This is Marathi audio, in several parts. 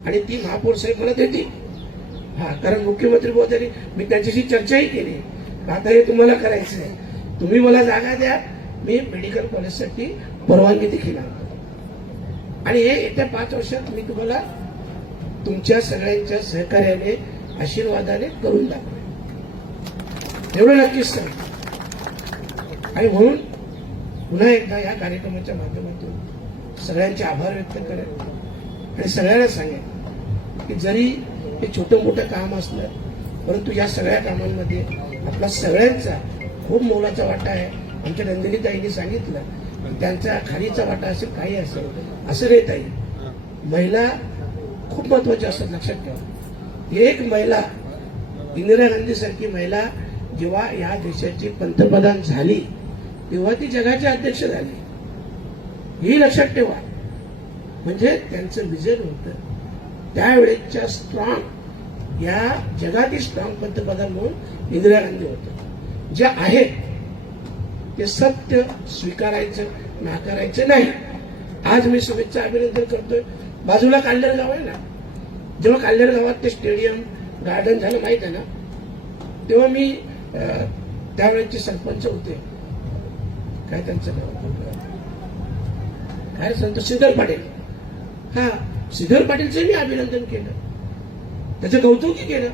आणि ती महापौर साहेब मला देतील. हा, कारण मुख्यमंत्री महोदयांनी मी त्यांच्याशी चर्चाही केली. आता हे तुम्हाला करायचं आहे, तुम्ही मला जागा द्या, मी मेडिकल कॉलेजसाठी परवानगी देखील आणतो. आणि हे येत्या 5 वर्षात मी तुम्हाला तुमच्या सगळ्यांच्या सहकार्याने आशीर्वादाने करून दाखवेन, एवढं नक्कीच सांग. आणि म्हणून पुन्हा एकदा या कार्यक्रमाच्या माध्यमातून सगळ्यांचे आभार व्यक्त करेन आणि सगळ्यांना सांगेन की जरी हे छोटं मोठं काम असलं, परंतु या सगळ्या कामांमध्ये आपला सगळ्यांचा खूप मोलाचा वाटा आहे. आमच्या नंदिनीताईंनी सांगितलं त्यांचा खालीचा वाटा असेल, काही असेल, असं नाही ताई. महिला खूप महत्वाच्या असतात, लक्षात ठेवा. एक महिला, इंदिरा गांधी सारखी महिला जेव्हा या देशाची पंतप्रधान झाली तेव्हा ती जगाचे अध्यक्ष झाले, हे लक्षात ठेवा. म्हणजे त्यांचं विजन होतं त्यावेळेच्या स्ट्रॉंग, या जगातील स्ट्रॉंग पंतप्रधान म्हणून इंदिरा गांधी होतं. जे आहे ते सत्य स्वीकारायचं, नाकारायचं नाही. आज मी शुभेच्छा अभिनंदन करतोय. बाजूला काल्हेर गाव आहे ना, जेव्हा काल्हेर गावात ते स्टेडियम गार्डन झालं माहित आहे ना, तेव्हा मी त्यावेळेचे सरपंच होते, काय त्यांचं नाव काय सांगतो, श्रीधर पाटील. हा, श्रीधर पाटीलचं मी अभिनंदन केलं, त्याचं कौतुकही केलं.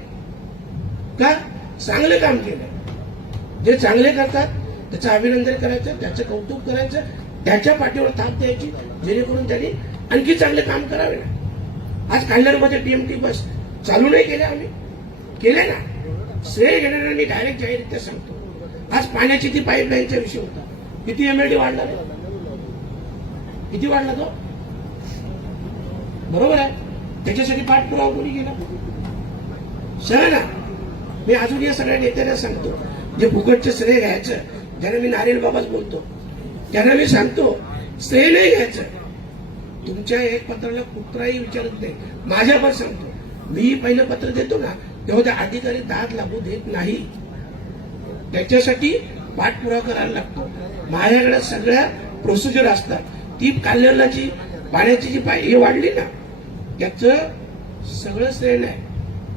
का? चांगलं काम केलं. जे चांगले करतात त्याचं अभिनंदन करायचं, त्याचं कौतुक करायचं, त्याच्या पाठीवर थाप द्यायची, जेणेकरून त्यांनी आणखी चांगले काम करावे ना. आज काल्हेरमध्ये टीएमटी बस चालू नाही केल्या, आम्ही केले ना. श्रेय घेणाऱ्यांना मी डायरेक्ट जाहीररित्या सांगतो. आज पाण्याची ती पाईपलाईनचा विषय होता, किती एमएलडी वाढला, किती वाढला तो, बरोबर आहे. त्याच्यासाठी पाठपुरावा कोणी केला? सगळं ना. मी अजून या सगळ्या नेत्यांना सांगतो, जे फुकटचे श्रेय घ्यायचं, ज्यांना मी नारेल बाबाच बोलतो, त्यांना मी सांगतो श्रेय नाही घ्यायचं. तुमच्या एक पत्राला कुत्राही विचारत नाही, माझ्या पण सांगतो. मी पहिलं पत्र देतो ना, तेव्हा त्या अधिकारी दाद लागू देत नाही, त्याच्यासाठी पाठपुरावा करायला लागतो. माझ्याकडे सगळ्या प्रोसिजर असतात. ती काल्हेरला जी पाण्याची जी हे वाढली ना, त्याचं सगळं श्रेय नाही,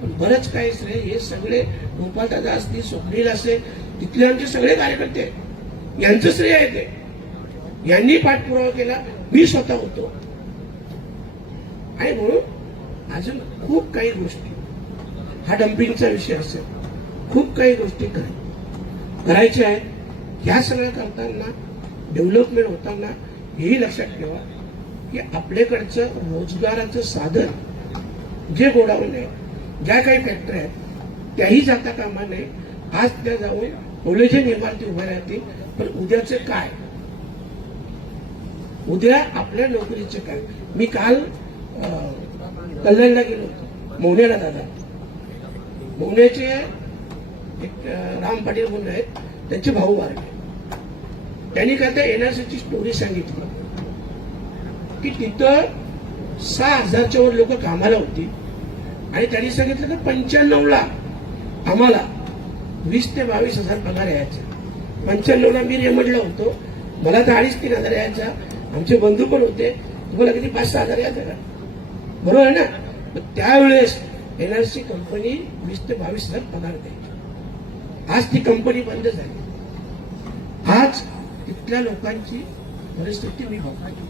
पण बरंच काही श्रेय हे सगळे गोपालदादा असतील, स्वप्नील असेल, तिथले आमचे सगळे कार्यकर्ते आहेत, यांचं श्रेय आहे. ते यांनी पाठपुरावा केला, मी स्वतः होतो. आणि म्हणून अजून खूप काही गोष्टी, हा डम्पिंगचा विषय असेल, खूप काही गोष्टी करायच्या आहेत. ह्या सगळ्या करताना, डेव्हलपमेंट होताना हेही लक्षात ठेवा की आपल्याकडचं रोजगाराचं साधन, जे गोडाऊन आहे, ज्या काही फॅक्टरी आहेत, त्याही जाता कामा नये. आज त्या जाऊन कॉलेजन इमारती उभ्या राहतील, पण उद्याचं काय, उद्या आपल्या नोकरीचं काय. मी काल कल्याणला गेलो होतो, मोहनेला. दादा मोहनेचे एक राम पाटील म्हणून आहेत, त्यांचे भाऊ वारले. त्यांनी काय त्या एनआरसीची स्टोरी सांगितली की तिथं 6,000च्या वर लोक कामाला होती आणि त्यांनी सांगितलं की 95ला आम्हाला 20 ते 22,000 पगार यायचा. 95ला मी रेमंडला होतो, मला तर 2,500-3,000 हजार यायचा. आमचे बंधू पण होते, तुम्हाला किती 5-6 हजार यायचा का, बरोबर आहे ना. त्यावेळेस एनआरसी कंपनी 20 ते 22,000 पगार द्यायची. आज ती कंपनी बंद झाली. आज तिथल्या लोकांची परिस्थिती मी बघतो.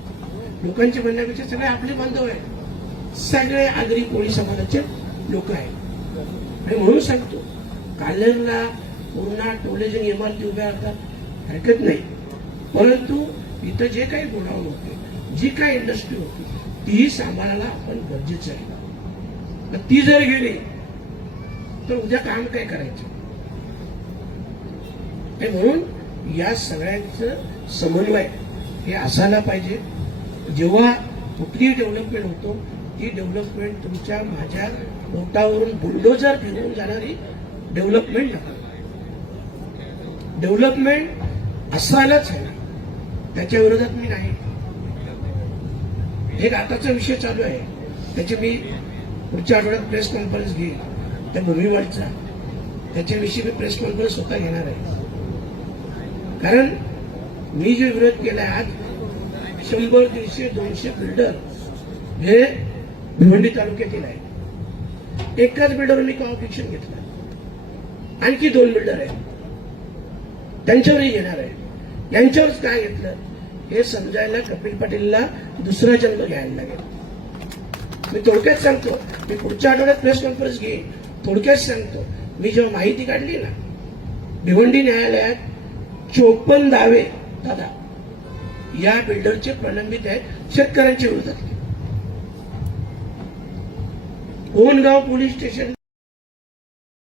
लोकांची म्हणण्यापेक्षा सगळे आपले बांधव आहेत, सगळे आगरी कोळी समाजाचे लोक आहेत. आणि म्हणून सांगतो, काल्हेरला पूर्ण टोलेजन इमारती उभ्या करतात, हरकत नाही, परंतु इथं जे काही गोडाऊन होते, जी काही इंडस्ट्री होती, तीही सांभाळायला आपण गरजेचं आहे. ती जर गेली तर उद्या काम काय करायचं. म्हणून या सगळ्यांचं समन्वय हे असायला पाहिजे. जेव्हा कुठलीही डेव्हलपमेंट होतो, ती डेव्हलपमेंट तुमच्या माझ्या बोटावरून बुलडोजर फिरवून जाणारी डेव्हलपमेंट नका. डेव्हलपमेंट असायलाच आहे, त्याच्या विरोधात मी नाही. एक आताचा विषय चालू आहे, त्याची मी पुढच्या आठवड्यात प्रेस कॉन्फरन्स घेईल, त्या भूमीवाडचा, त्याच्याविषयी मी प्रेस कॉन्फरन्स स्वतः घेणार आहे. कारण मी जो विरोध केलाय, आज 100, 150, 200 बिल्डर हे भिवंडी तालुक्यातील आहे. एकाच बिल्डरवर मी ऑब्जेक्शन घेतलं. आणखी 2 बिल्डर आहेत, त्यांच्यावरही घेणार आहे. यांच्यावरच काय घेतलं हे समजायला कपिल पाटीलला दुसरा जन्म घ्यायला लागेल. मी थोडक्यात सांगतो, मी पुढच्या आठवड्यात प्रेस कॉन्फरन्स घेईन. थोडक्यात सांगतो, मी जेव्हा माहिती काढली ना, भिवंडी न्यायालयात 54 दावे दादा या बिल्डरचे प्रलंबित आहेत शेतकऱ्यांच्या विरोधात. Kongaon police station